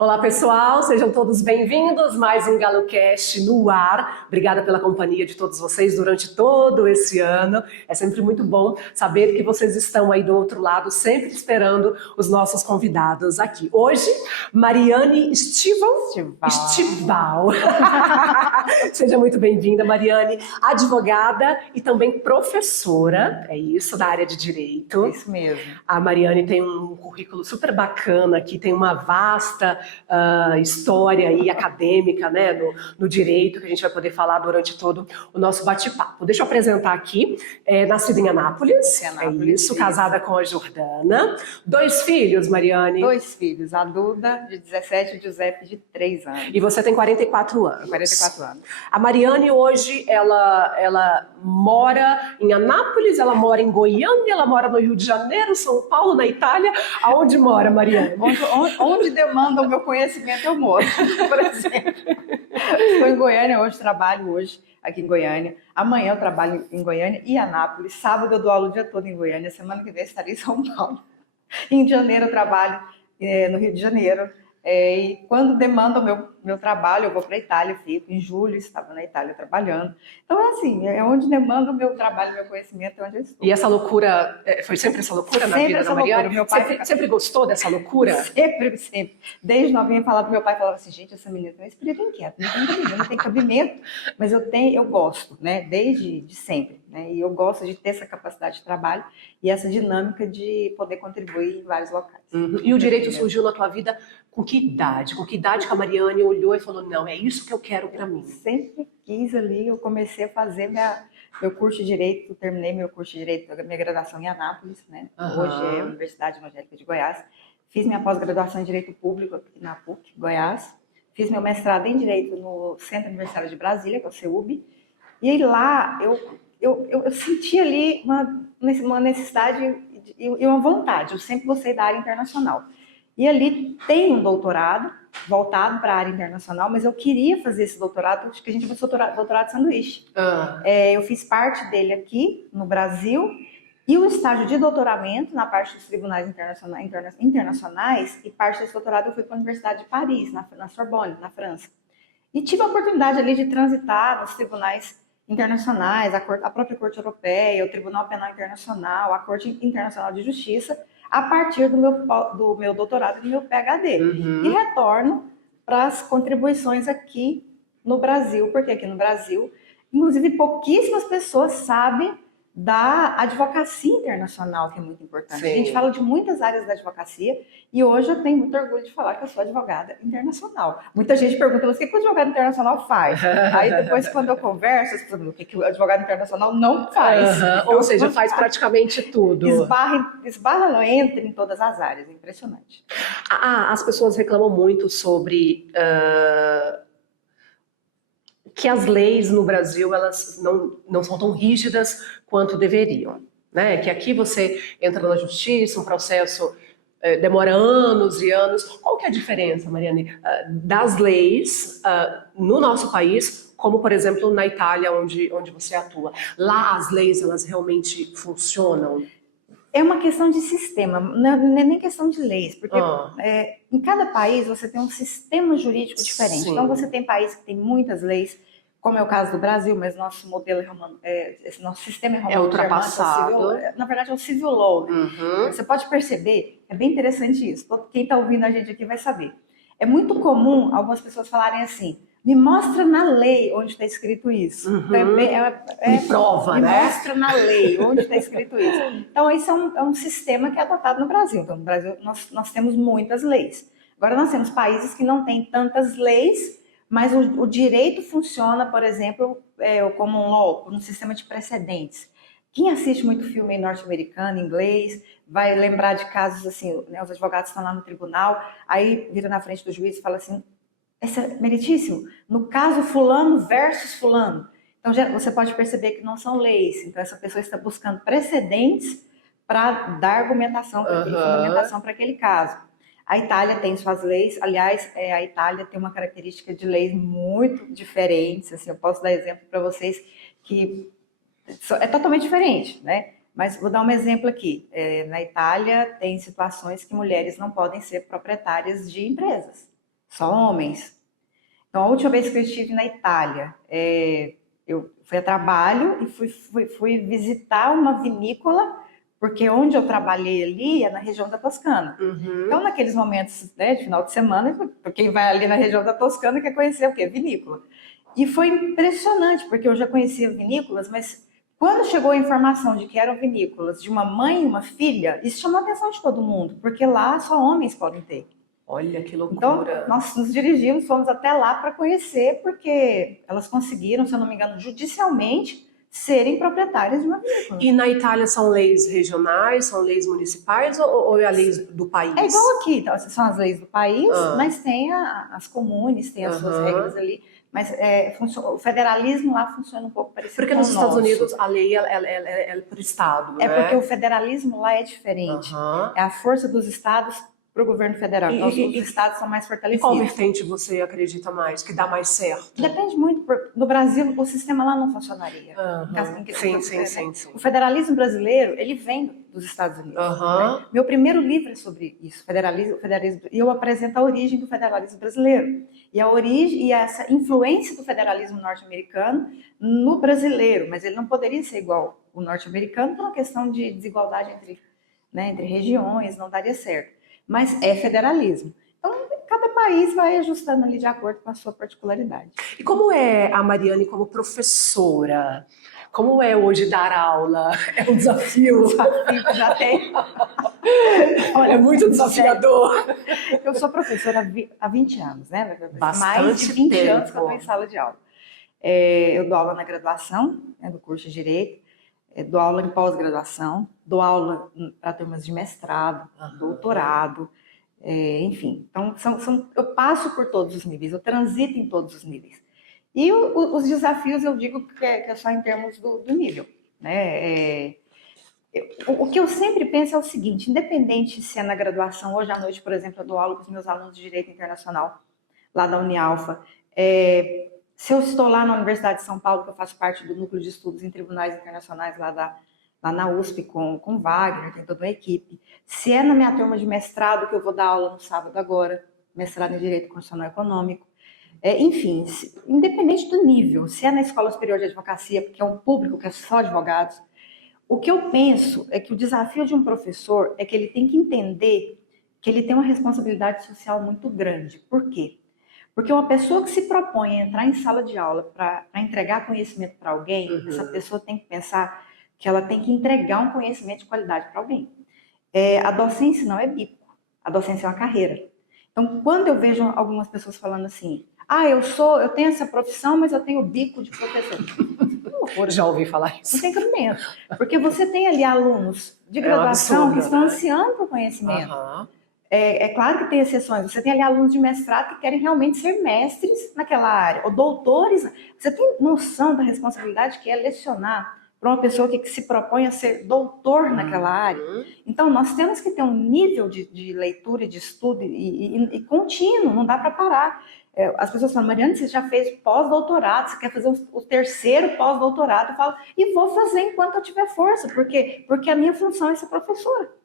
Olá, pessoal, sejam todos bem-vindos. Mais um GaloCast no ar. Obrigada pela companhia de todos vocês durante todo esse ano. É sempre muito bom saber que vocês estão aí do outro lado, sempre esperando os nossos convidados aqui. Hoje, Mariane Estival. Seja muito bem-vinda, Mariane, advogada e também professora, é isso, da área de Direito. Isso mesmo. A Mariane tem um currículo super bacana aqui, tem uma vasta história aí acadêmica, né, no direito, que a gente vai poder falar durante todo o nosso bate-papo. Deixa eu apresentar aqui, nascida em Anápolis, é isso, casada com a Jordana. 2 filhos, Mariane? 2 filhos, a Duda, de 17, e o Giuseppe, de 3 anos. E você tem 44 anos. 44 anos. A Mariane hoje, ela mora em Anápolis, ela mora em Goiânia, ela mora no Rio de Janeiro, São Paulo, na Itália. Aonde mora, Mariane? Onde demanda o meu conhecimento, eu moro, por exemplo. Estou em Goiânia hoje, trabalho hoje aqui em Goiânia. Amanhã eu trabalho em Goiânia e Anápolis. Sábado eu dou aula o dia todo em Goiânia. Semana que vem estarei em São Paulo. Em janeiro eu trabalho no Rio de Janeiro. E quando demanda o meu trabalho, eu vou para a Itália, fico. Em julho estava na Itália trabalhando. Então é assim, é onde demanda o meu trabalho, o meu conhecimento, é onde eu estou. E essa loucura, foi sempre essa loucura na vida da Mariane? Meu pai sempre gostou dessa loucura? Sempre. Desde novinha, meu pai falava assim, gente, essa menina tem um espírito inquieto, não tem cabimento, mas eu gosto, né, desde sempre, né, e eu gosto de ter essa capacidade de trabalho e essa dinâmica de poder contribuir em vários locais. Uhum. E o direito surgiu na tua vida com que idade? Com que idade que a Mariane olhou e falou, não, é isso que eu quero para mim? Sempre quis ali, eu comecei a fazer meu curso de Direito, terminei meu curso de Direito, minha graduação em Anápolis, né? Uhum. Hoje é a Universidade Evangélica de Goiás. Fiz minha pós-graduação em Direito Público aqui na PUC, Goiás. Fiz meu mestrado em Direito no Centro Universitário de Brasília, que é o CEUB. E aí lá eu senti ali uma necessidade e uma vontade. Eu sempre gostei da área internacional. E ali tem um doutorado voltado para a área internacional, mas eu queria fazer esse doutorado, acho que a gente chama doutorado de sanduíche. Eu fiz parte dele aqui no Brasil e o estágio de doutoramento na parte dos tribunais internacionais e parte desse doutorado eu fui para a Universidade de Paris, na Sorbonne, na França. E tive a oportunidade ali de transitar nos tribunais internacionais, a própria Corte Europeia, o Tribunal Penal Internacional, a Corte Internacional de Justiça, a partir do meu doutorado e do meu PhD. Uhum. E retorno para as contribuições aqui no Brasil, porque aqui no Brasil, inclusive, pouquíssimas pessoas sabem da advocacia internacional, que é muito importante. Sim. A gente fala de muitas áreas da advocacia e hoje eu tenho muito orgulho de falar que eu sou advogada internacional. Muita gente pergunta, mas o que o advogado internacional faz? Aí depois, quando eu converso, as pessoas perguntam o que o advogado internacional não faz. Uhum. Ou seja, faz praticamente tudo. Esbarra, não entra em todas as áreas, é impressionante. As pessoas reclamam muito sobre que as leis no Brasil elas não são tão rígidas quanto deveriam, né? Que aqui você entra na justiça, um processo demora anos e anos. Qual que é a diferença, Mariane, das leis no nosso país, como por exemplo na Itália, onde você atua? Lá as leis elas realmente funcionam? É uma questão de sistema, não é nem questão de leis, porque em cada país você tem um sistema jurídico diferente. Sim. Então você tem países que tem muitas leis, como é o caso do Brasil, mas nosso modelo nosso sistema é romano, é ultrapassado. Na verdade é o civil law. Né? Uhum. Você pode perceber, é bem interessante isso, quem está ouvindo a gente aqui vai saber. É muito comum algumas pessoas falarem assim, me mostra na lei onde está escrito isso. Uhum. Então, me prova, me né? mostra na lei onde está escrito isso. Então, isso é um sistema que é adotado no Brasil. Então, no Brasil, nós temos muitas leis. Agora, nós temos países que não têm tantas leis, mas o direito funciona, por exemplo, o common law, por um sistema de precedentes. Quem assiste muito filme norte-americano, inglês, vai lembrar de casos assim, né, os advogados estão lá no tribunal, aí vira na frente do juiz e fala assim, meritíssimo, no caso fulano versus fulano. Então você pode perceber que não são leis, então essa pessoa está buscando precedentes para dar argumentação para fundamentação para aquele caso. A Itália tem suas leis, aliás, a Itália tem uma característica de leis muito diferentes, assim, eu posso dar exemplo para vocês que é totalmente diferente, né? Mas vou dar um exemplo aqui. Na Itália tem situações que mulheres não podem ser proprietárias de empresas. só homens. Então, a última vez que eu estive na Itália, eu fui a trabalho e fui visitar uma vinícola, porque onde eu trabalhei ali é na região da Toscana. Então, naqueles momentos, né, de final de semana, quem vai ali na região da Toscana quer conhecer o quê? Vinícola. E foi impressionante, porque eu já conhecia vinícolas, mas quando chegou a informação de que eram vinícolas de uma mãe e uma filha, isso chamou a atenção de todo mundo, porque lá só homens podem ter. Olha que loucura. Então, nós nos dirigimos, fomos até lá para conhecer, porque elas conseguiram, se eu não me engano, judicialmente, serem proprietárias de uma vinícola. E na Itália são leis regionais, são leis municipais ou é a lei do país? É igual aqui, então, são as leis do país, mas tem as comunes, tem as suas regras ali. Mas o federalismo lá funciona um pouco parecido porque com o nos Estados nosso. Unidos a lei é por estado, É né? porque o federalismo lá é diferente. É a força dos estados para o governo federal. Então, os estados são mais E fortalecidos. qual vertente você acredita mais, que dá mais certo? Depende muito. No Brasil, o sistema lá não funcionaria. Sim. O federalismo brasileiro, ele vem dos Estados Unidos. Né? Meu primeiro livro é sobre isso, federalismo, e eu apresento a origem do federalismo brasileiro. E a origem e essa influência do federalismo norte-americano no brasileiro, mas ele não poderia ser igual o norte-americano por uma questão de desigualdade entre regiões, não daria certo. Mas é federalismo. Então, cada país vai ajustando ali de acordo com a sua particularidade. E como é a Mariane como professora? Como é hoje dar aula? É um desafio? Já tem. Olha, é muito desafiador. Eu sou professora há 20 anos, né? Bastante mais de 20 tempo. anos que eu estou em sala de aula. Eu dou aula na graduação, do curso de Direito, dou aula em pós-graduação, dou aula para turmas de mestrado, doutorado, enfim. Então, eu passo por todos os níveis, eu transito em todos os níveis. E os desafios, eu digo que é só em termos do nível. Né? O que eu sempre penso é o seguinte, independente se é na graduação, hoje à noite, por exemplo, eu dou aula com os meus alunos de Direito Internacional, lá da Unialfa. Se eu estou lá na Universidade de São Paulo, que eu faço parte do Núcleo de Estudos em Tribunais Internacionais, lá na USP, com Wagner, tem toda uma equipe. Se é na minha turma de mestrado, que eu vou dar aula no sábado agora, mestrado em Direito Constitucional e Econômico. Enfim, independente do nível, se é na Escola Superior de Advocacia, porque é um público que é só advogados, o que eu penso é que o desafio de um professor é que ele tem que entender que ele tem uma responsabilidade social muito grande. Por quê? Porque uma pessoa que se propõe a entrar em sala de aula para entregar conhecimento para alguém, essa pessoa tem que pensar que ela tem que entregar um conhecimento de qualidade para alguém. A docência não é bico, a docência é uma carreira. Então, quando eu vejo algumas pessoas falando assim, eu tenho essa profissão, mas eu tenho o bico de professor. Já ouvi falar isso. Não tem cabimento. Porque você tem ali alunos de graduação que estão ansiando por conhecimento. É claro que tem exceções. Você tem ali alunos de mestrado que querem realmente ser mestres naquela área, ou doutores. Você tem noção da responsabilidade que é lecionar para uma pessoa que se propõe a ser doutor naquela área? Então, nós temos que ter um nível de leitura e de estudo e contínuo, não dá para parar. As pessoas falam, Mariane, você já fez pós-doutorado, você quer fazer o terceiro pós-doutorado? Eu falo, e vou fazer enquanto eu tiver força, porque a minha função é ser professora.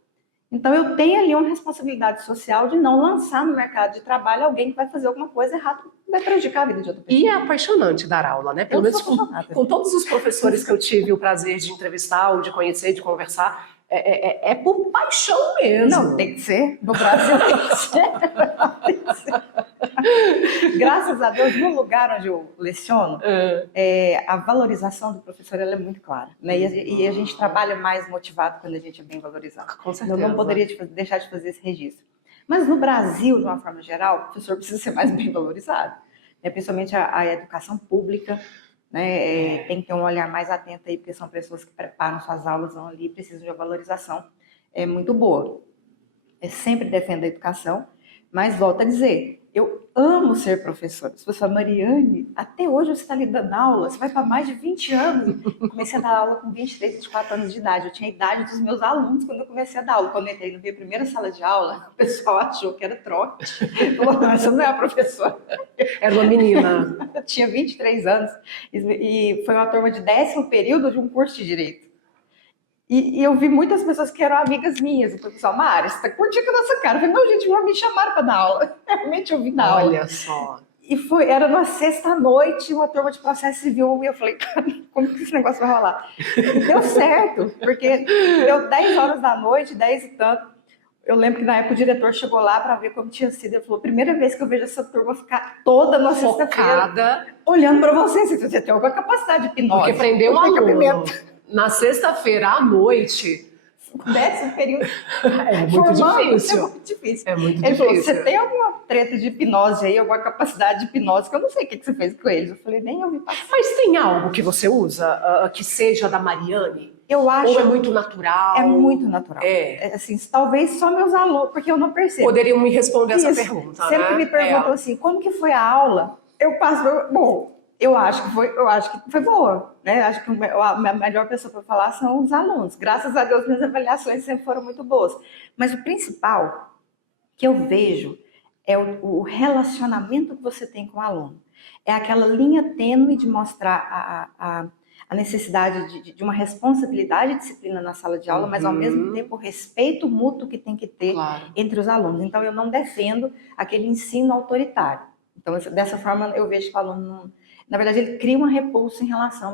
Então, eu tenho ali uma responsabilidade social de não lançar no mercado de trabalho alguém que vai fazer alguma coisa errada, vai prejudicar a vida de outra pessoa. E é apaixonante dar aula, né? Pelo menos com todos os professores que eu tive o prazer de entrevistar, ou de conhecer, de conversar, é por paixão mesmo. Não, tem que ser. No Brasil tem que ser. Graças a Deus, no lugar onde eu leciono, a valorização do professor ela é muito clara. Né? E a gente trabalha mais motivado quando a gente é bem valorizado. Com certeza. Eu não poderia deixar de fazer esse registro. Mas no Brasil, de uma forma geral, o professor precisa ser mais bem valorizado. Né? Principalmente a educação pública. Né? Tem que ter um olhar mais atento aí, porque são pessoas que preparam suas aulas, vão ali e precisam de uma valorização muito boa. Eu sempre defendo a educação, mas volto a dizer, eu amo ser professora. Se você fala, Mariane, até hoje você está ali dando aula, você vai para mais de 20 anos. Eu comecei a dar aula com 23, 24 anos de idade. Eu tinha a idade dos meus alunos quando eu comecei a dar aula. Quando eu entrei na minha primeira sala de aula, o pessoal achou que era trote. Falou, não, essa não é a professora. Era uma menina. Eu tinha 23 anos e foi uma turma de 10º período de um curso de Direito. E eu vi muitas pessoas que eram amigas minhas. O professor, Mari, você tá curtindo a nossa cara. Eu falei, não, gente, já me chamaram para dar aula. Realmente eu vim dar aula. Olha só. E era numa sexta-noite, uma turma de processo civil, e eu falei, cara, como que esse negócio vai rolar? E deu certo, porque deu 10 horas da noite, 10 e tanto. Eu lembro que na época o diretor chegou lá para ver como tinha sido. Ele falou, primeira vez que eu vejo essa turma ficar toda na sexta-feira olhando para você. Você tem alguma capacidade de hipnose. Porque prendeu um aluno na sexta-feira à noite. Décimo período. É muito difícil. É muito difícil. É muito Ele difícil. falou, você tem alguma treta de hipnose aí, alguma capacidade de hipnose, que eu não sei o que você fez com eles. Eu falei, nem ouvi passar. Mas tem algo que você usa que seja da Mariane? Eu acho. Ou é muito natural? É muito natural. Assim, talvez só meus alunos, porque eu não percebo. Poderiam me responder essa pergunta, Sempre que me perguntam assim, como que foi a aula? Eu passo, bom, eu acho que foi boa, né? Acho que a melhor pessoa para falar são os alunos. Graças a Deus, minhas avaliações sempre foram muito boas. Mas o principal que eu vejo é o relacionamento que você tem com o aluno. É aquela linha tênue de mostrar a necessidade de uma responsabilidade e disciplina na sala de aula, mas ao mesmo tempo o respeito mútuo que tem que ter entre os alunos. Então eu não defendo aquele ensino autoritário. Então dessa forma eu vejo que o aluno, na verdade, ele cria uma repulsa em relação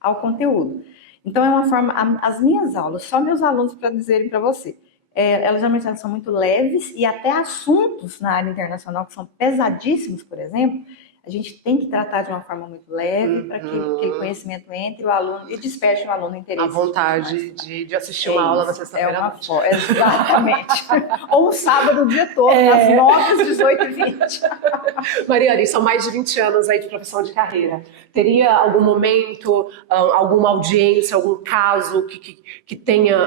ao conteúdo. Então é uma forma, as minhas aulas, só meus alunos para dizerem para você, elas geralmente são muito leves e até assuntos na área internacional que são pesadíssimos, por exemplo, a gente tem que tratar de uma forma muito leve para que aquele conhecimento entre o aluno e desperte o aluno interesse. A vontade de assistir uma aula na sexta-feira. Exatamente. Ou um sábado o dia todo, às 9, às 18h20. Mariane, são mais de 20 anos aí de profissão de carreira. Teria algum momento, alguma audiência, algum caso que tenha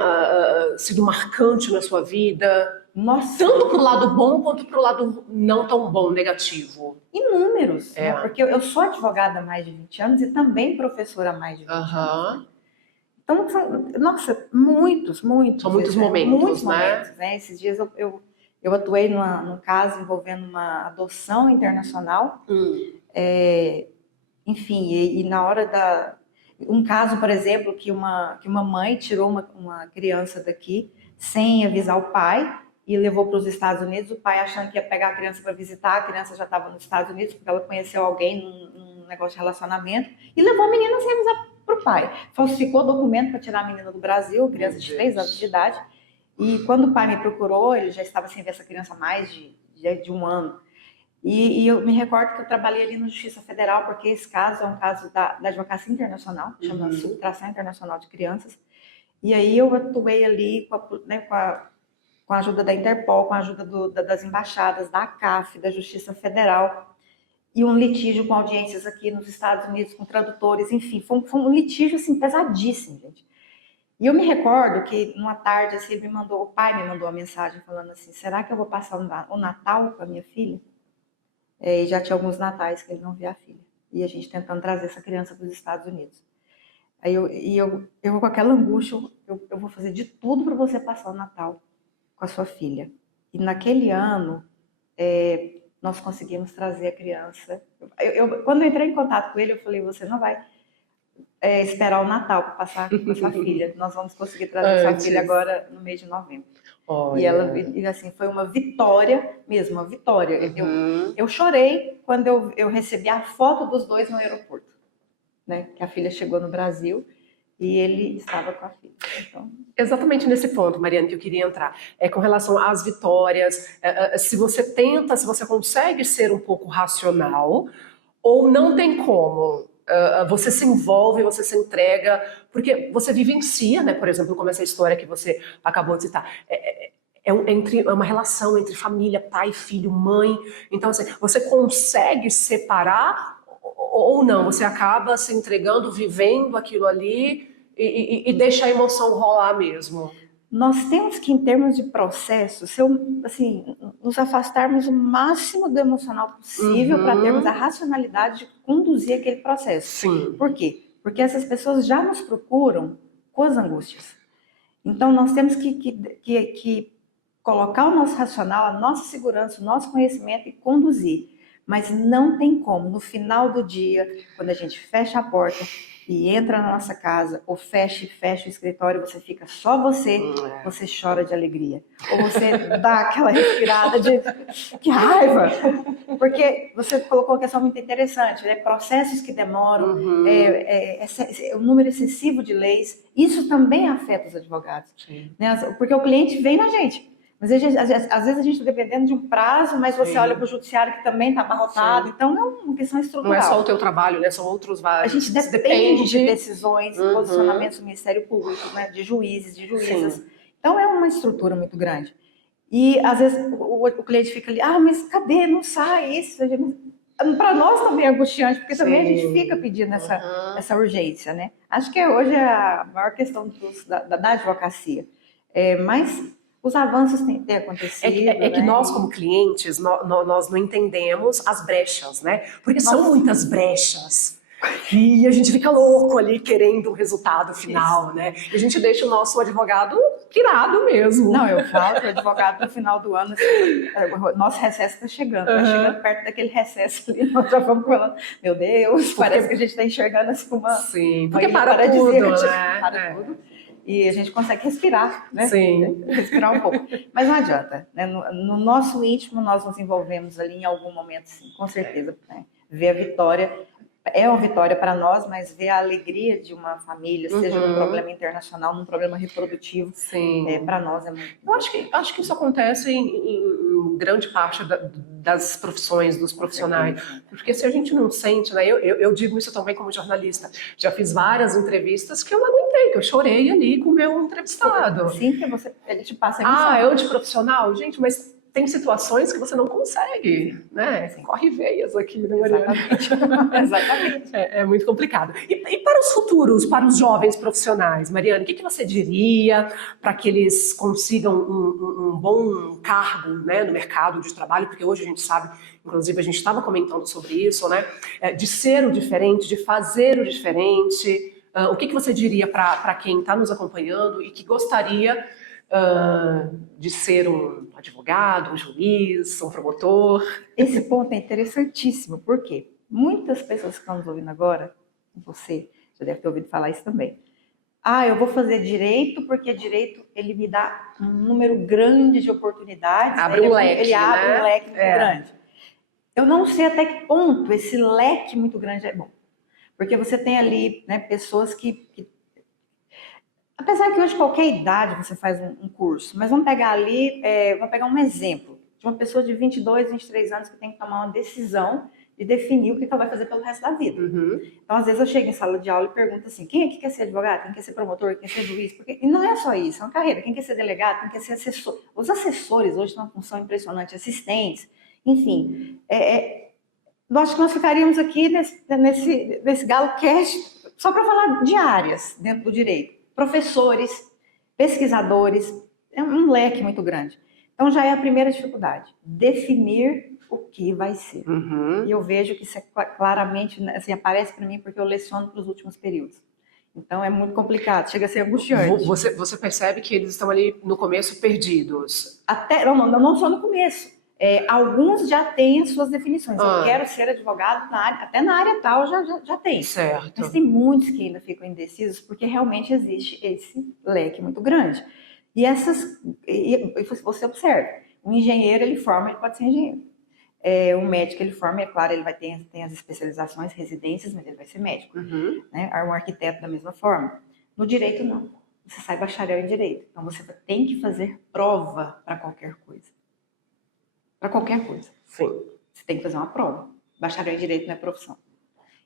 sido marcante na sua vida? Nossa. Tanto para o lado bom quanto para o lado não tão bom, negativo. Inúmeros, né? Porque eu sou advogada há mais de 20 anos e também professora há mais de 20 anos. Então, nossa, muitos. São muitos momentos, né? Esses dias eu atuei num caso envolvendo uma adoção internacional. Enfim, e na hora um caso, por exemplo, que uma mãe tirou uma criança daqui sem avisar o pai e levou para os Estados Unidos, o pai achando que ia pegar a criança para visitar, a criança já estava nos Estados Unidos, porque ela conheceu alguém num negócio de relacionamento, e levou a menina sem avisar para o pai. Falsificou documento para tirar a menina do Brasil, criança de 3 anos de idade, e quando o pai me procurou, ele já estava sem ver essa criança há mais de um ano. E eu me recordo que eu trabalhei ali na Justiça Federal, porque esse caso é um caso da Advocacia Internacional, chama Subtração Internacional de Crianças, e aí eu atuei ali com a ajuda da Interpol, com a ajuda das embaixadas, da ACAF, da Justiça Federal, e um litígio com audiências aqui nos Estados Unidos, com tradutores, enfim, foi um litígio assim, pesadíssimo, gente. E eu me recordo que numa tarde assim, o pai me mandou uma mensagem falando assim, será que eu vou passar o Natal com a minha filha? E já tinha alguns natais que ele não via a filha. E a gente tentando trazer essa criança para os Estados Unidos. Aí eu com aquela angústia, eu vou fazer de tudo para você passar o Natal com a sua filha. E naquele ano, nós conseguimos trazer a criança. Quando eu entrei em contato com ele, eu falei, você não vai esperar o Natal para passar com a sua filha. Nós vamos conseguir trazer a sua filha agora no mês de novembro. E assim, foi uma vitória mesmo, uma vitória. Eu chorei quando eu recebi a foto dos dois no aeroporto, né? Que a filha chegou no Brasil e ele estava com a filha. Então... Exatamente nesse ponto, Mariane, que eu queria entrar. Com relação às vitórias, se você consegue ser um pouco racional, ou não tem como, você se envolve, você se entrega, porque você vivencia, né? Por exemplo, como essa história que você acabou de citar. É uma relação entre família, pai, filho, mãe. Então, assim, você consegue separar ou não? Você acaba se entregando, vivendo aquilo ali e deixa a emoção rolar mesmo? Nós temos que, em termos de processo, nos afastarmos o máximo do emocional possível para termos a racionalidade de conduzir aquele processo. Sim. Por quê? Porque essas pessoas já nos procuram com as angústias. Então, nós temos que colocar o nosso racional, a nossa segurança, o nosso conhecimento e conduzir. Mas não tem como, no final do dia, quando a gente fecha a porta e entra na nossa casa, ou fecha o escritório, você fica só você chora de alegria. Ou você dá aquela respirada de que raiva! Porque você colocou uma questão muito interessante, né? Processos que demoram, o número excessivo de leis, isso também afeta os advogados. Né? Porque o cliente vem na gente. Mas às vezes a gente está dependendo de um prazo, mas você olha para o judiciário que também está abarrotado, então é uma questão estrutural. Não é só o teu trabalho, né? São outros vários. A gente depende de decisões, posicionamentos do Ministério Público, né? De juízes, de juízas. Sim. Então é uma estrutura muito grande. E às vezes o cliente fica ali, mas cadê? Não sai isso. Para nós também é angustiante, porque também a gente fica pedindo essa urgência, né? Acho que hoje é a maior questão da advocacia. Mas os avanços têm acontecido. É que nós, como clientes, nós não entendemos as brechas, né? Porque são muitas brechas. E a gente fica louco ali querendo o resultado final, né? E a gente deixa o nosso advogado pirado mesmo. Não, eu falo que o advogado no final do ano, assim, nosso recesso está chegando. Tá chegando perto daquele recesso ali, nós já vamos falando, meu Deus, parece que a gente está enxergando assim uma... Sim, porque para tudo, né? Para tudo. E a gente consegue respirar, né? Sim. Respirar um pouco. Mas não adianta, né? No nosso íntimo, nós nos envolvemos ali em algum momento, sim, com certeza. Né? Ver a vitória, é uma vitória para nós, mas ver a alegria de uma família, seja num problema internacional, num problema reprodutivo, para nós é muito... Eu acho que isso acontece em grande parte das profissões, dos profissionais. Porque se a gente não sente, né? Eu digo isso também como jornalista. Já fiz várias entrevistas que eu não aguentei, que eu chorei ali com o meu entrevistado. Sim, que ele te passa a emoção. Eu de profissional? Gente, mas tem situações que você não consegue, né? Corre veias aqui, né, Mariana? Exatamente. Exatamente. É muito complicado. E para os futuros, para os jovens profissionais, Mariana, o que você diria para que eles consigam um bom cargo, né, no mercado de trabalho? Porque hoje a gente sabe, inclusive a gente estava comentando sobre isso, né? De ser o diferente, de fazer o diferente. O que você diria para quem está nos acompanhando e que gostaria de ser um advogado, um juiz, um promotor? Esse ponto é interessantíssimo, porque muitas pessoas que estão nos ouvindo agora, você já deve ter ouvido falar isso também. Eu vou fazer direito porque direito ele me dá um número grande de oportunidades. Abre um leque, ele abre né? Um leque muito grande. Eu não sei até que ponto esse leque muito grande é bom. Porque você tem ali, né, pessoas que apesar que hoje qualquer idade você faz um curso, mas vamos pegar ali, vamos pegar um exemplo de uma pessoa de 22, 23 anos que tem que tomar uma decisão de definir o que ela vai fazer pelo resto da vida. Então, às vezes eu chego em sala de aula e pergunto assim, quem aqui quer ser advogado, quem quer ser promotor, quem quer ser juiz? E não é só isso, é uma carreira. Quem quer ser delegado, quem quer ser assessor. Os assessores hoje têm uma função impressionante, assistentes, enfim. Nós acho que nós ficaríamos aqui nesse Galo Cast só para falar de áreas dentro do direito. Professores, pesquisadores, é um leque muito grande. Então já é a primeira dificuldade, definir o que vai ser. E eu vejo que isso claramente assim, aparece para mim porque eu leciono para os últimos períodos. Então é muito complicado, chega a ser angustiante. Você percebe que eles estão ali no começo perdidos? Não só no começo. Alguns já têm as suas definições. Eu quero ser advogado até na área tal já tem. Certo. Mas tem muitos que ainda ficam indecisos porque realmente existe esse leque muito grande. E você observa, um engenheiro ele pode ser engenheiro. Um médico ele forma, é claro, ele tem as especializações, residências, mas ele vai ser médico. Né? Um arquiteto da mesma forma. No direito não. Você sai bacharel em direito. Então você tem que fazer prova para qualquer coisa. Para qualquer coisa. Sim. Você tem que fazer uma prova. Bacharel em direito não é profissão.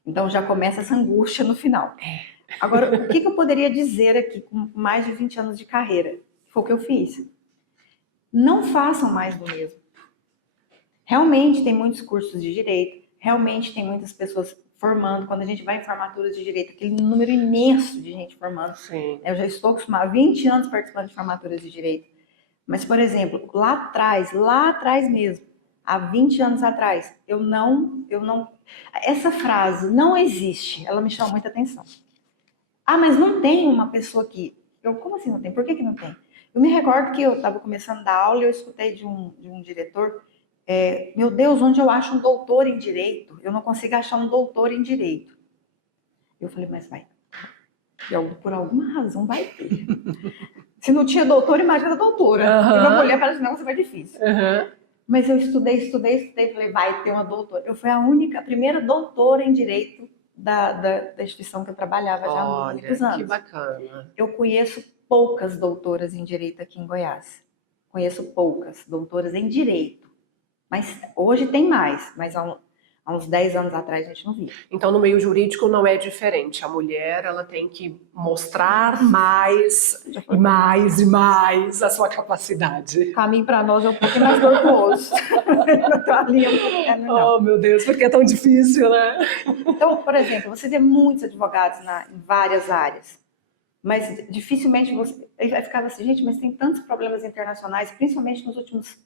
Então já começa essa angústia no final. Agora, o que eu poderia dizer aqui com mais de 20 anos de carreira? Foi o que eu fiz. Não façam mais do mesmo. Realmente tem muitos cursos de direito, realmente tem muitas pessoas formando. Quando a gente vai em formaturas de direito, aquele número imenso de gente formando. Sim. Eu já estou acostumada há 20 anos participando de formaturas de direito. Mas, por exemplo, lá atrás mesmo, há 20 anos atrás, eu não... Essa frase não existe, ela me chama muita atenção. Mas não tem uma pessoa aqui. Como assim não tem? Por que não tem? Eu me recordo que eu estava começando a dar aula e eu escutei de um diretor meu Deus, onde eu acho um doutor em direito? Eu não consigo achar um doutor em direito. Eu falei, mas vai. Por alguma razão vai ter. Se não tinha doutor, imagina doutora. E uma mulher parece um negócio mais difícil. Mas eu estudei, falei, vai ter uma doutora. Eu fui a primeira doutora em direito da instituição que eu trabalhava já há muitos anos. Que bacana. Eu conheço poucas doutoras em direito aqui em Goiás. Conheço poucas doutoras em direito. Mas hoje tem mais, mas há uns 10 anos atrás a gente não via. Então, no meio jurídico não é diferente. A mulher, ela tem que mostrar mais e mais e mais a sua capacidade. O caminho para nós é um pouquinho mais tortuoso. Oh, meu Deus, porque é tão difícil, né? Então, por exemplo, você vê muitos advogados em várias áreas, mas dificilmente você vai ficar assim, gente, mas tem tantos problemas internacionais, principalmente nos últimos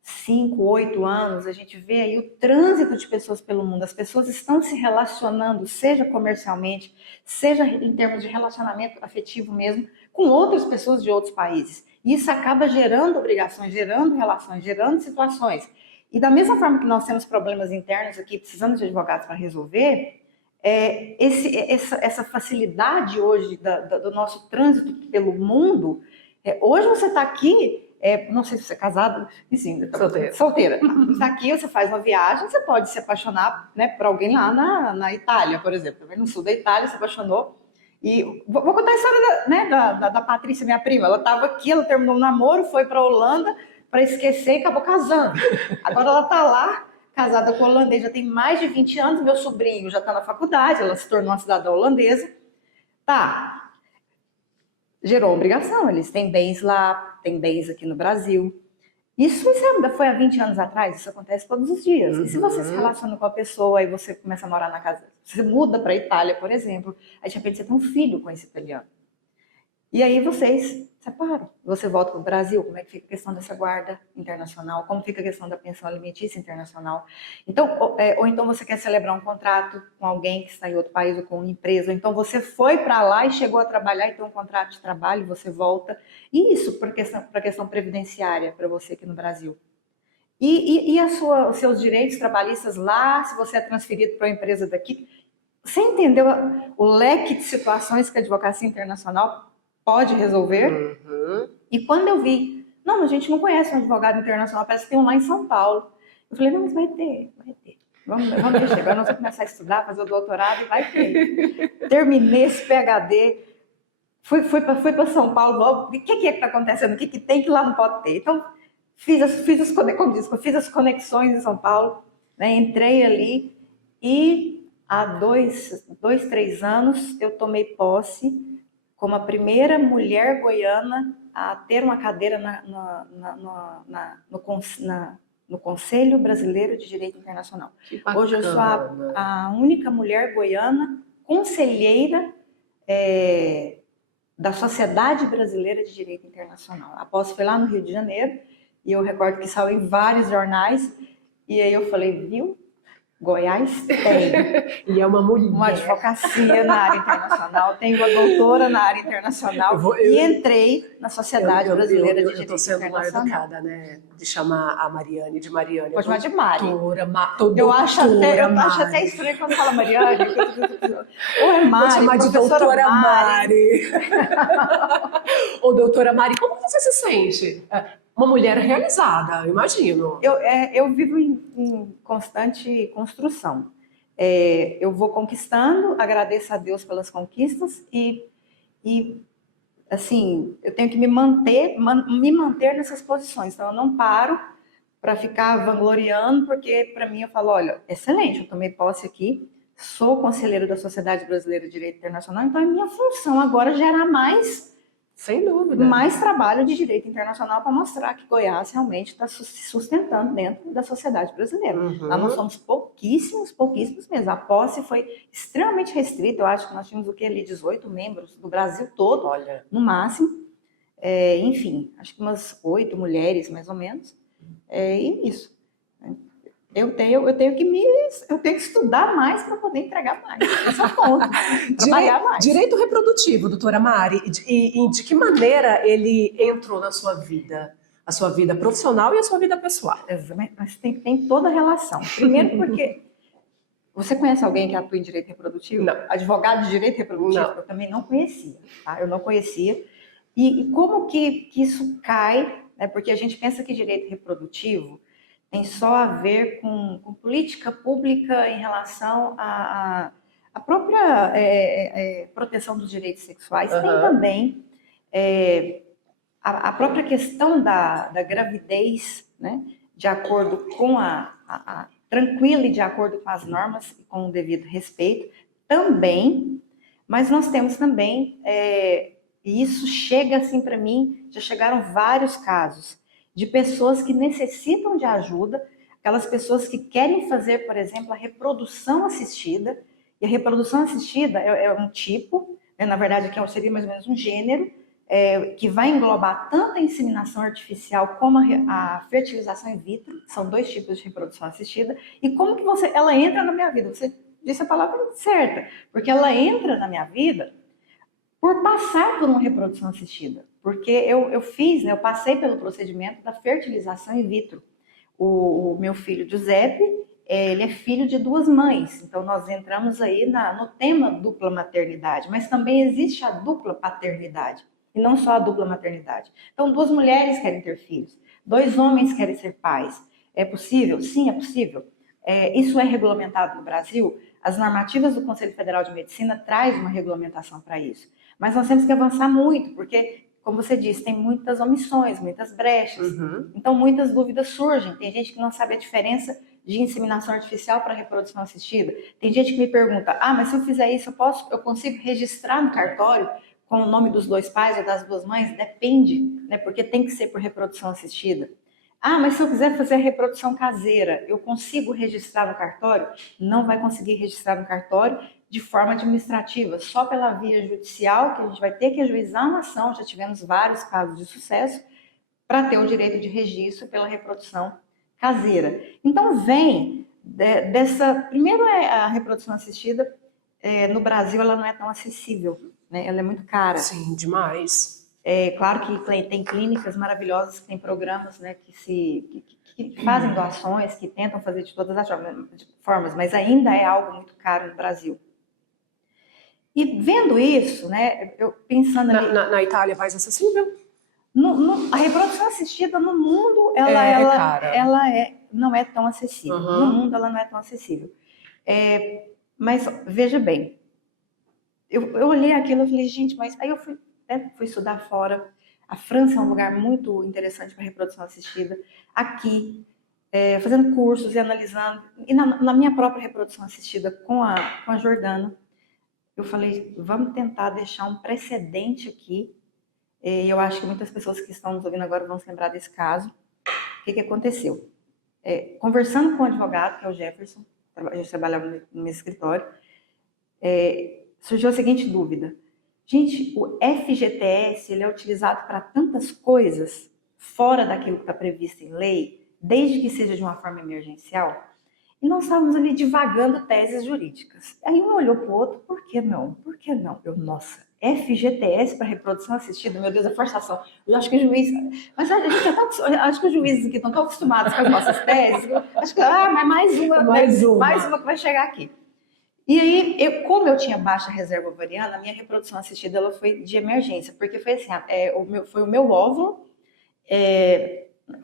5, 8 anos, a gente vê aí o trânsito de pessoas pelo mundo. As pessoas estão se relacionando, seja comercialmente, seja em termos de relacionamento afetivo mesmo, com outras pessoas de outros países. E isso acaba gerando obrigações, gerando relações, gerando situações. E da mesma forma que nós temos problemas internos aqui, precisamos de advogados para resolver, essa facilidade hoje do nosso trânsito pelo mundo, hoje você está aqui, não sei se você é casado, sim, solteira. Você está aqui, você faz uma viagem, você pode se apaixonar, né, por alguém lá na Itália, por exemplo. No sul da Itália, se apaixonou. E vou contar a história da Patrícia, minha prima. Ela estava aqui, ela terminou o namoro, foi para a Holanda para esquecer e acabou casando. Agora ela está lá, casada com o holandês, já tem mais de 20 anos. Meu sobrinho já está na faculdade, ela se tornou uma cidadã holandesa. Tá. Gerou obrigação, eles têm bens lá, têm bens aqui no Brasil. Isso foi há 20 anos atrás, isso acontece todos os dias. E se você se relaciona com a pessoa e você começa a morar na casa, você muda para a Itália, por exemplo, aí de repente você tem um filho com esse italiano. E aí vocês separam. Você volta para o Brasil, como é que fica a questão dessa guarda internacional? Como fica a questão da pensão alimentícia internacional? Então, ou então você quer celebrar um contrato com alguém que está em outro país ou com uma empresa, ou então você foi para lá e chegou a trabalhar e tem um contrato de trabalho, você volta. E isso para a questão previdenciária para você aqui no Brasil. E os seus direitos trabalhistas lá, se você é transferido para uma empresa daqui. Você entendeu o leque de situações que a advocacia internacional pode resolver? E quando eu vi, não, a gente não conhece um advogado internacional, parece que tem um lá em São Paulo. Eu falei, não, mas vai ter. Vamos mexer, agora nós vamos começar a estudar, fazer o doutorado e vai ter. Terminei esse PhD, fui para São Paulo, o que está acontecendo, o que tem que lá não pode ter. Então, fiz as conexões em São Paulo, né, entrei ali e há 3 anos eu tomei posse como a mulher goiana a ter uma cadeira no Conselho Brasileiro de Direito Internacional. Hoje eu sou a única mulher goiana conselheira da Sociedade Brasileira de Direito Internacional. A posse foi lá no Rio de Janeiro, e eu recordo que saiu em vários jornais, e aí eu falei, viu? Goiás tem. E é uma mulher. Uma advocacia na área internacional, tenho uma doutora na área internacional e entrei na Sociedade Brasileira de Direito Internacional. Eu estou sendo mal educada, né? De chamar a Mariane de Mariane. Pode chamar de Mari. Eu acho até estranho quando fala Mariane. Ou é Mari, vou chamar de doutora Mari. Ou doutora Mari, como você se sente? Uma mulher realizada, eu imagino. Eu vivo em constante construção. Eu vou conquistando, agradeço a Deus pelas conquistas e assim, eu tenho que me manter nessas posições. Então, eu não paro para ficar vangloriando, porque para mim eu falo, olha, excelente, eu tomei posse aqui, sou conselheiro da Sociedade Brasileira de Direito Internacional, então é minha função agora gerar mais... Sem dúvida. Mais trabalho de direito internacional para mostrar que Goiás realmente está se sustentando dentro da sociedade brasileira. Lá nós somos pouquíssimos mesmo. A posse foi extremamente restrita. Eu acho que nós tínhamos ali 18 membros do Brasil todo, olha, no máximo. Enfim, acho que umas 8 mulheres, mais ou menos. E isso. Eu tenho que estudar mais para poder entregar mais. Esse é o ponto. Trabalhar mais. Direito reprodutivo, doutora Mari, e de que maneira ele entrou na sua vida? A sua vida profissional e a sua vida pessoal. Mas tem toda a relação. Primeiro porque você conhece alguém que atua em direito reprodutivo? Não. Advogado de direito reprodutivo? Não. Eu também não conhecia, tá? Eu não conhecia. E como que isso cai, né? Porque a gente pensa que direito reprodutivo tem só a ver com política pública em relação à própria proteção dos direitos sexuais. Tem também a própria questão da gravidez, né? De acordo com tranquila e de acordo com as normas e com o devido respeito, também, mas nós temos também, e isso chega assim para mim, já chegaram vários casos de pessoas que necessitam de ajuda, aquelas pessoas que querem fazer, por exemplo, a reprodução assistida, e a reprodução assistida é um tipo, né, na verdade aqui seria mais ou menos um gênero, que vai englobar tanto a inseminação artificial como a fertilização in vitro, são 2 tipos de reprodução assistida, e como que ela entra na minha vida? Você disse a palavra certa, porque ela entra na minha vida por passar por uma reprodução assistida, porque eu passei pelo procedimento da fertilização in vitro. O meu filho Giuseppe, ele é filho de 2 mães, então nós entramos aí no tema dupla maternidade, mas também existe a dupla paternidade. E não só a dupla maternidade. Então, 2 mulheres querem ter filhos, 2 homens querem ser pais. É possível? Sim, é possível. Isso é regulamentado no Brasil. As normativas do Conselho Federal de Medicina trazem uma regulamentação para isso. Mas nós temos que avançar muito, porque, como você disse, tem muitas omissões, muitas brechas. Então, muitas dúvidas surgem. Tem gente que não sabe a diferença de inseminação artificial para reprodução assistida. Tem gente que me pergunta, mas se eu fizer isso, eu consigo registrar no cartório com o nome dos 2 pais ou das 2 mães? Depende, né? Porque tem que ser por reprodução assistida. Mas se eu quiser fazer a reprodução caseira, eu consigo registrar no cartório? Não vai conseguir registrar no cartório de forma administrativa, só pela via judicial, que a gente vai ter que ajuizar uma ação, já tivemos vários casos de sucesso, para ter o direito de registro pela reprodução caseira. Então vem primeiro a reprodução assistida, no Brasil ela não é tão acessível, né? Ela é muito cara. Sim, demais. Claro que tem clínicas maravilhosas, que tem programas, né, que fazem doações, que tentam fazer de todas as formas, mas ainda é algo muito caro no Brasil. E vendo isso, né, eu pensando ali... Na Itália é mais acessível? A reprodução assistida no mundo, não é tão acessível. No mundo ela não é tão acessível. Mas veja bem, eu olhei aquilo e falei, gente, mas aí eu fui estudar fora. A França é um lugar muito interessante para reprodução assistida. Aqui, fazendo cursos e analisando. E na minha própria reprodução assistida com a Jordana, eu falei, vamos tentar deixar um precedente aqui. E eu acho que muitas pessoas que estão nos ouvindo agora vão se lembrar desse caso. O que aconteceu? Conversando com o advogado, que é o Jefferson, a gente trabalhava no meu escritório, surgiu a seguinte dúvida. Gente, o FGTS ele é utilizado para tantas coisas fora daquilo que está previsto em lei, desde que seja de uma forma emergencial, e nós estávamos ali divagando teses jurídicas. Aí um olhou para o outro, por que não? Por que não? Nossa, FGTS para reprodução assistida, meu Deus, é forçação. Eu acho que o juiz... Mas a gente acho que os juízes aqui estão tão acostumados com as nossas teses, acho que, mas mais uma que vai chegar aqui. E aí, como eu tinha baixa reserva ovariana, a minha reprodução assistida ela foi de emergência, porque foi assim, foi o meu óvulo,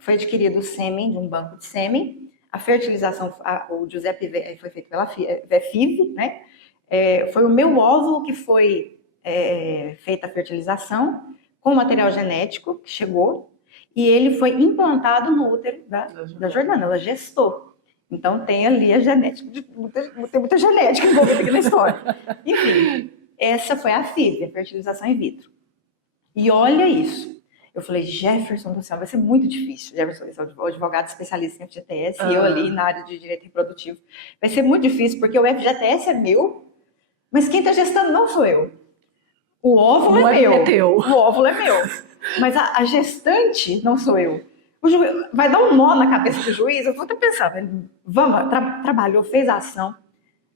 foi adquirido o sêmen de um banco de sêmen, a fertilização, o Giuseppe foi feito pela FIV, né? Foi o meu óvulo que foi feita a fertilização com material genético que chegou, e ele foi implantado no útero da Jordana, ela gestou. Então, tem ali a genética, tem muita genética envolvida aqui na história. Enfim, essa foi a FIV, a fertilização in vitro. E olha isso. Eu falei, Jefferson do céu, vai ser muito difícil. Jefferson é o advogado especialista em FGTS, e eu ali na área de direito reprodutivo. Vai ser muito difícil, porque o FGTS é meu, mas quem está gestando não sou eu. O óvulo é meu. O óvulo é meu. Mas a gestante não sou eu. O juiz vai dar um nó na cabeça do juiz. Eu vou até pensar, vamos, trabalhou, fez a ação,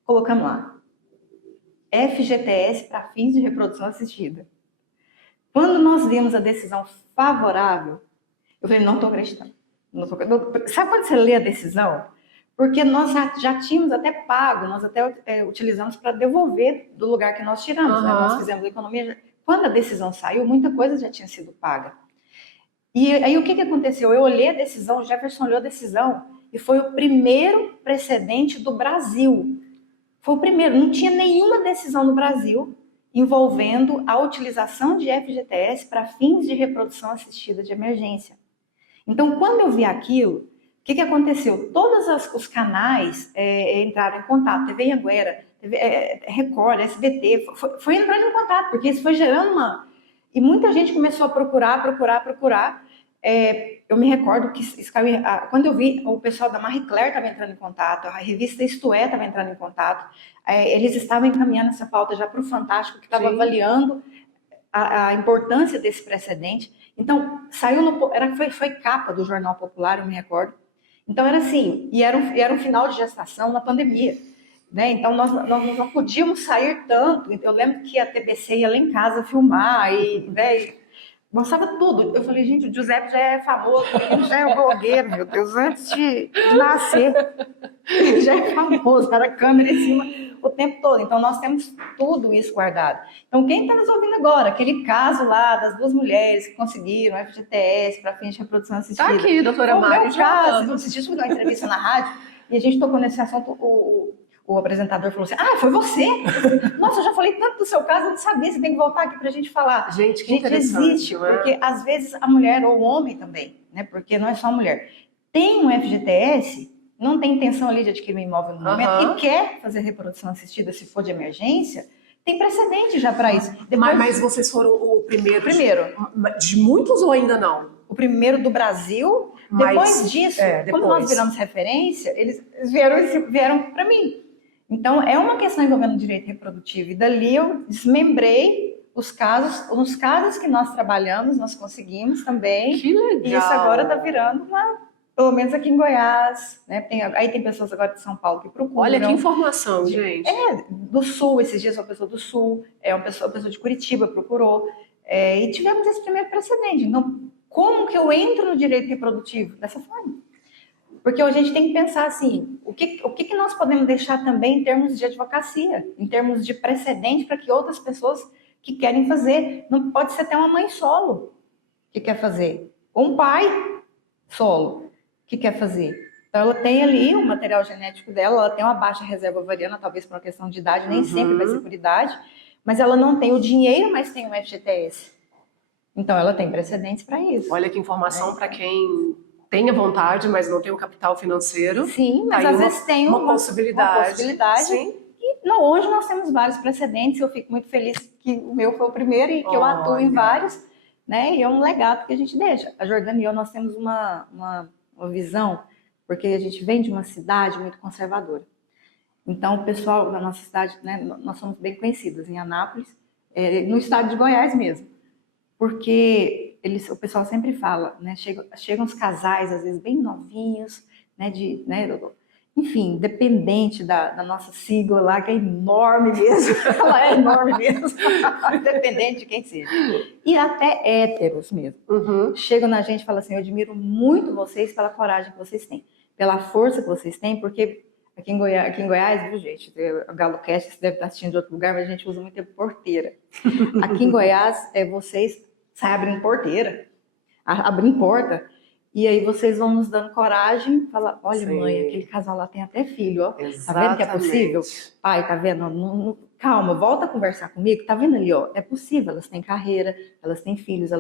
colocamos lá. FGTS para fins de reprodução assistida. Quando nós vimos a decisão favorável, Eu falei, não estou acreditando. Sabe quando você lê a decisão? Porque nós já tínhamos até pago, nós até utilizamos para devolver do lugar que nós tiramos, né? Nós fizemos a economia. Quando a decisão saiu, muita coisa já tinha sido paga. E aí o que aconteceu? Eu olhei a decisão, o Jefferson olhou a decisão, e foi o primeiro precedente do Brasil. Foi o primeiro, não tinha nenhuma decisão no Brasil envolvendo a utilização de FGTS para fins de reprodução assistida de emergência. Então, quando eu vi aquilo, o que aconteceu? Todos os canais entraram em contato, TV Anhanguera, Record, SBT, foi entrando em contato, porque isso foi gerando uma... E muita gente começou a procurar. Eu me recordo que quando eu vi, o pessoal da Marie Claire estava entrando em contato, a revista Isto É estava entrando em contato, eles estavam encaminhando essa pauta já para o Fantástico, que estava avaliando a importância desse precedente. Então, foi capa do Jornal Popular, eu me recordo. Então, era assim, e era um final de gestação na pandemia, né? Então, nós não podíamos sair tanto. Eu lembro que a TBC ia lá em casa filmar e mostrava tudo. Eu falei, gente, o Giuseppe já é famoso, ele já é blogueiro, meu Deus, antes de nascer. Ele já é famoso, era câmera em cima o tempo todo. Então, nós temos tudo isso guardado. Então, quem está nos ouvindo agora, aquele caso lá das 2 mulheres que conseguiram FGTS para fins de reprodução assistida. Está aqui, doutora Mari. Você disse que deu uma entrevista na rádio e a gente tocou nesse assunto, o apresentador falou assim, foi você? Nossa, eu já falei tanto do seu caso, eu não sabia, você tem que voltar aqui para a gente falar. Gente, que interessante. Existe, porque às vezes a mulher, ou o homem também, né? Porque não é só a mulher, tem um FGTS, não tem intenção ali de adquirir um imóvel no momento e quer fazer reprodução assistida se for de emergência, tem precedente já para isso. Mas vocês foram o primeiro? De muitos ou ainda não? O primeiro do Brasil. Depois disso, como nós viramos referência, eles vieram para mim. Então, é uma questão envolvendo o direito reprodutivo. E dali eu desmembrei os casos. Nos casos que nós trabalhamos, nós conseguimos também. Que legal! E isso agora está virando pelo menos aqui em Goiás, né? Aí tem pessoas agora de São Paulo que procuram. Olha que informação, gente. Do Sul, esses dias uma pessoa do Sul, uma pessoa de Curitiba procurou. E tivemos esse primeiro precedente. Então, como que eu entro no direito reprodutivo? Dessa forma. Porque a gente tem que pensar assim, o que nós podemos deixar também em termos de advocacia, em termos de precedente para que outras pessoas que querem fazer, não pode ser até uma mãe solo que quer fazer, ou um pai solo que quer fazer. Então ela tem ali o material genético dela, ela tem uma baixa reserva ovariana, talvez por uma questão de idade, nem sempre vai ser por idade, mas ela não tem o dinheiro, mas tem o FGTS. Então ela tem precedentes para isso. Olha que informação para quem tenha vontade, mas não tem o capital financeiro. Sim, mas às vezes tem uma possibilidade. Sim. E hoje nós temos vários precedentes. Eu fico muito feliz que o meu foi o primeiro e que eu atuo em vários, né? E é um legado que a gente deixa. A Jordana e eu, nós temos uma visão, porque a gente vem de uma cidade muito conservadora. Então, o pessoal da nossa cidade, né? Nós somos bem conhecidas em Anápolis, no estado de Goiás mesmo, porque o pessoal sempre fala, né? Chegam os casais, às vezes, bem novinhos, né? Enfim, dependente da nossa sigla lá, que é enorme mesmo. Ela é enorme mesmo. Dependente de quem seja. E até héteros mesmo. Chegam na gente e falam assim, eu admiro muito vocês pela coragem que vocês têm, pela força que vocês têm, porque aqui em Goiás, viu, gente? O GaloCast, você deve estar assistindo de outro lugar, mas a gente usa muito porteira. Aqui em Goiás, vocês saem abrindo porteira, abrindo porta, e aí vocês vão nos dando coragem, falar, olha, sim, mãe, aquele casal lá tem até filho, ó. Exatamente. Tá vendo que é possível? Pai, tá vendo? Calma, volta a conversar comigo, tá vendo ali, ó? É possível, elas têm carreira, elas têm filhos, é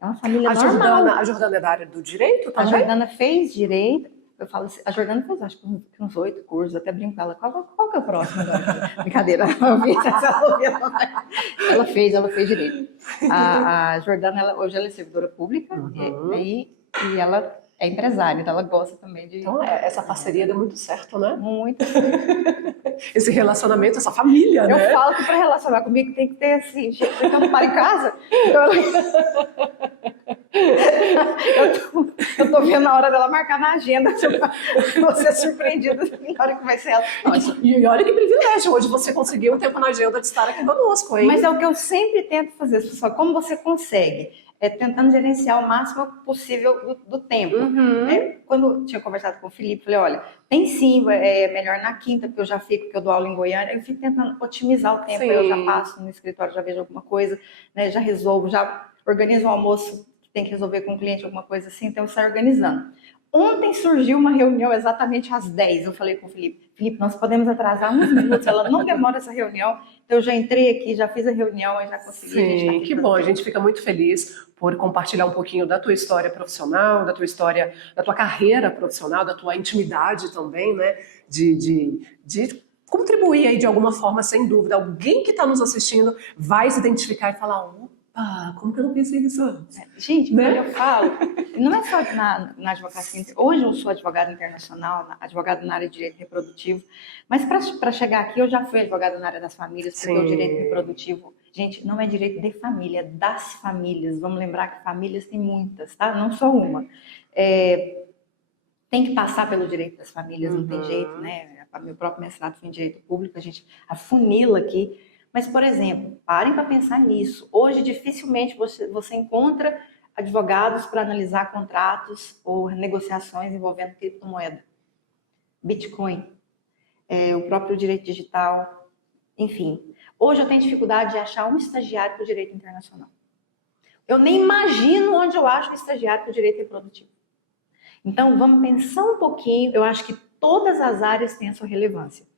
uma família normal. A Jordana é da área do direito também? A Jordana fez direito, eu falo assim, a Jordana fez, acho que uns 8 cursos, até brinco com ela, qual que é o próximo agora? Brincadeira, ela fez direito. A Jordana, hoje ela é servidora pública, e ela é empresária, então ela gosta também de... Então, essa parceria deu muito certo, né? Muito. Esse relacionamento, essa família, né? Eu falo que para relacionar comigo tem que ter, assim, gente, porque eu não paro em casa. Então, eu tô vendo a hora dela marcar na agenda, vou ser surpreendida na hora que vai ser ela. Nossa, e olha que privilégio, hoje você conseguiu um tempo na agenda de estar aqui conosco, hein? Mas é o que eu sempre tento fazer, pessoal, como você consegue? tentando gerenciar o máximo possível do tempo. Quando eu tinha conversado com o Felipe, falei, olha, tem sim, é melhor na quinta, porque eu já fico, porque eu dou aula em Goiânia, eu fico tentando otimizar o tempo, aí eu já passo no escritório, já vejo alguma coisa, né, já resolvo, já organizo o almoço que tem que resolver com o cliente, alguma coisa assim, então eu saio organizando. Ontem surgiu uma reunião exatamente às 10. Eu falei com o Felipe, nós podemos atrasar uns minutos, ela não demora essa reunião. Então eu já entrei aqui, já fiz a reunião e já consegui. Sim, que bom, a gente fica muito feliz por compartilhar um pouquinho da tua história profissional, da tua história, da tua carreira profissional, da tua intimidade também, né? De contribuir aí de alguma forma, sem dúvida. Alguém que está nos assistindo vai se identificar e falar, opa, como que eu não pensei nisso antes? Gente, né? Quando eu falo, não é só na advocacia, hoje eu sou advogada internacional, advogada na área de direito reprodutivo, mas para chegar aqui eu já fui advogada na área das famílias, porque o direito reprodutivo, gente, não é direito de família, é das famílias. Vamos lembrar que famílias tem muitas, tá? Não só uma. Tem que passar pelo direito das famílias, não tem jeito, né? Meu próprio mestrado foi em direito público, a gente afunila aqui. Mas, por exemplo, parem para pensar nisso. Hoje, dificilmente você encontra advogados para analisar contratos ou negociações envolvendo criptomoeda, Bitcoin, o próprio direito digital, enfim. Hoje eu tenho dificuldade de achar um estagiário para o direito internacional. Eu nem imagino onde eu acho um estagiário para o direito reprodutivo. Então, vamos pensar um pouquinho. Eu acho que todas as áreas têm a sua relevância.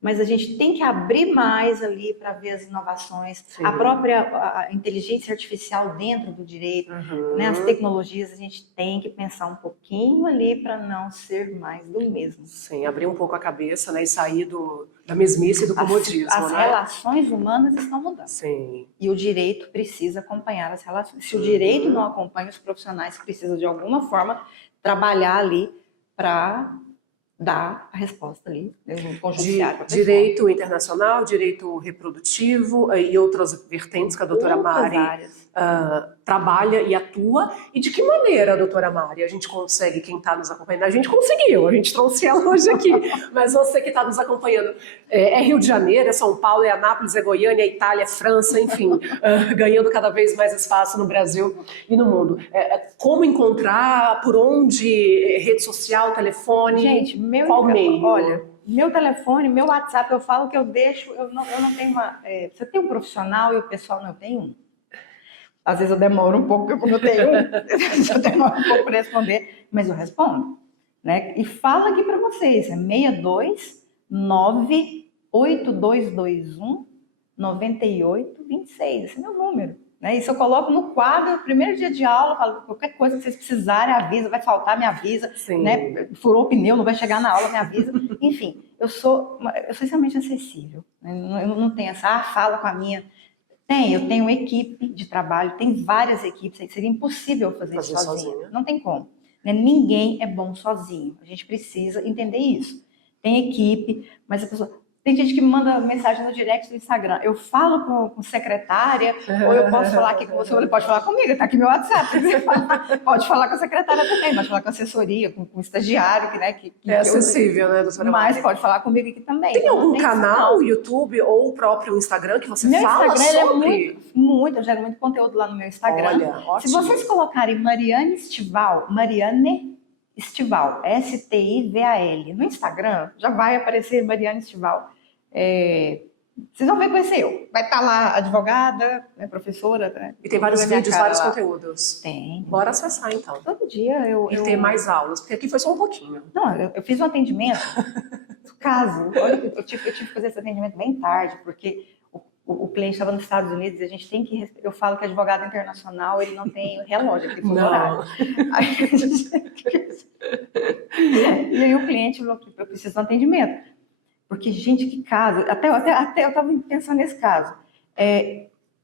Mas a gente tem que abrir mais ali para ver as inovações, a própria inteligência artificial dentro do direito, né? As tecnologias, a gente tem que pensar um pouquinho ali para não ser mais do mesmo. Sim, abrir um pouco a cabeça, né, e sair da mesmice e do comodismo. As relações humanas estão mudando. Sim. E o direito precisa acompanhar as relações. Se o direito não acompanha, os profissionais precisam de alguma forma trabalhar ali para dar a resposta ali, com direito internacional, direito reprodutivo e outras vertentes que a doutora Mari trabalha e atua. E de que maneira, doutora Mari, a gente consegue, quem está nos acompanhando, a gente conseguiu, a gente trouxe ela hoje aqui, mas você que está nos acompanhando, é Rio de Janeiro, é São Paulo, é Anápolis, é Goiânia, é Itália, é França, enfim, ganhando cada vez mais espaço no Brasil e no mundo. Como encontrar, por onde, rede social, telefone, gente, qual meio? Olha, meu telefone, meu WhatsApp, eu falo que eu deixo, eu não tenho uma... você tem um profissional e o pessoal não tem um. Às vezes eu demoro um pouco, como eu tenho um, eu demoro um pouco para responder, mas eu respondo, né? E falo aqui para vocês, é 6298221 9826, esse é meu número. Né? Isso eu coloco no quadro, primeiro dia de aula, falo, qualquer coisa que vocês precisarem, avisa, vai faltar, me avisa, né? Furou o pneu, não vai chegar na aula, me avisa. Enfim, eu sou extremamente acessível. Né? Eu não tenho essa, fala com a minha... eu tenho uma equipe de trabalho, tem várias equipes, seria impossível fazer isso sozinho. Não tem como. Né? Ninguém é bom sozinho, a gente precisa entender isso. Tem equipe, mas a pessoa... Tem gente que me manda mensagem no direct do Instagram. Eu falo com secretária, ou eu posso falar aqui com você, ou ele pode falar comigo, tá aqui meu WhatsApp. Pode falar com a secretária também, pode falar com a assessoria, com o estagiário, né? Que é acessível, né, doutora? Mas pode falar comigo aqui também. Tem algum canal, no YouTube ou o próprio Instagram que você fala Instagram sobre? Muito, eu gero muito conteúdo lá no meu Instagram. Olha, ótimo. Se vocês colocarem Mariane Estival, Stival, no Instagram, já vai aparecer Mariane Estival. Vocês vão ver que vai ser eu. Vai estar lá advogada, né, professora. Né? E tem vários vídeos, vários conteúdos. Tem. Bora acessar, então. Todo dia eu... E ter mais aulas, porque aqui foi só um pouquinho. Não, eu fiz um atendimento, caso, olha, eu tive que fazer esse atendimento bem tarde, porque o cliente estava nos Estados Unidos e a gente tem que... Eu falo que advogado internacional, ele não tem relógio, ele tem fuso horário. E aí o cliente falou que eu preciso de um atendimento. Porque, gente, que caso... Até eu estava pensando nesse caso.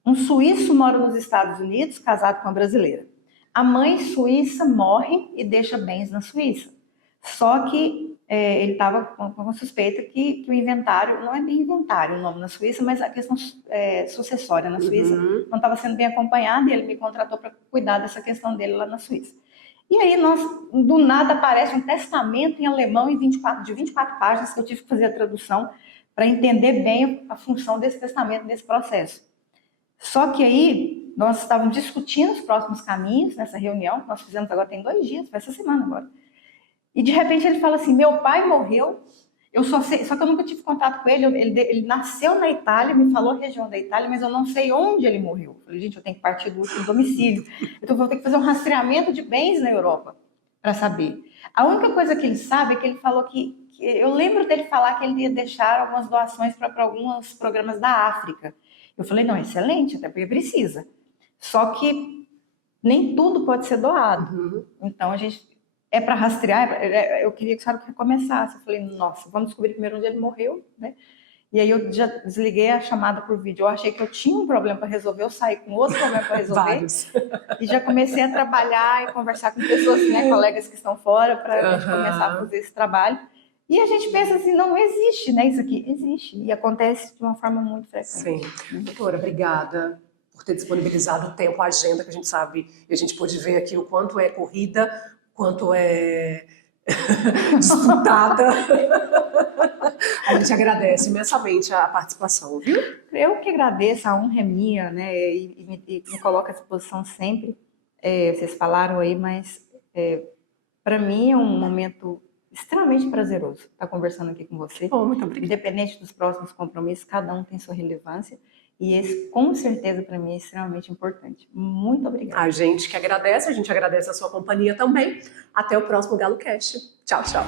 Um suíço mora nos Estados Unidos, casado com uma brasileira. A mãe suíça morre e deixa bens na Suíça. Só que ele estava com uma suspeita que o inventário... Não é bem inventário o nome na Suíça, mas a questão sucessória na Suíça não estava sendo bem acompanhada e ele me contratou para cuidar dessa questão dele lá na Suíça. E aí, do nada, aparece um testamento em alemão de 24 páginas, que eu tive que fazer a tradução para entender bem a função desse testamento, desse processo. Só que aí nós estávamos discutindo os próximos caminhos nessa reunião que nós fizemos agora, tem 2 dias, vai essa semana agora. E de repente ele fala assim, meu pai morreu, eu só que eu nunca tive contato com ele, ele nasceu na Itália, me falou a região da Itália, mas eu não sei onde ele morreu. Eu falei, gente, eu tenho que partir do último domicílio, então eu vou ter que fazer um rastreamento de bens na Europa para saber. A única coisa que ele sabe é que ele falou que eu lembro dele falar que ele ia deixar algumas doações para alguns programas da África. Eu falei, não, excelente, até porque precisa. Só que nem tudo pode ser doado. Então a gente é para rastrear, eu queria que a senhora começasse. Eu falei, nossa, vamos descobrir primeiro onde ele morreu, né? E aí eu já desliguei a chamada por vídeo. Eu achei que eu tinha um problema para resolver, eu saí com outro problema para resolver. Vários. E já comecei a trabalhar e conversar com pessoas, né, colegas que estão fora, para a gente começar a fazer esse trabalho. E a gente pensa assim, não existe, né? Isso aqui existe. E acontece de uma forma muito frequente. Sim. Doutora, obrigada por ter disponibilizado o tempo, a agenda, que a gente sabe, e a gente pôde ver aqui o quanto é corrida, quanto é disputada. A gente agradece imensamente a participação, viu? Eu que agradeço, a honra é minha, né? E me coloco à disposição sempre. Vocês falaram aí, mas para mim é um momento extremamente prazeroso estar conversando aqui com você. Oh, muito obrigada. Independente dos próximos compromissos, cada um tem sua relevância. E esse, com certeza, para mim é extremamente importante. Muito obrigada. A gente que agradece, a gente agradece a sua companhia também. Até o próximo GaloCast. Tchau, tchau.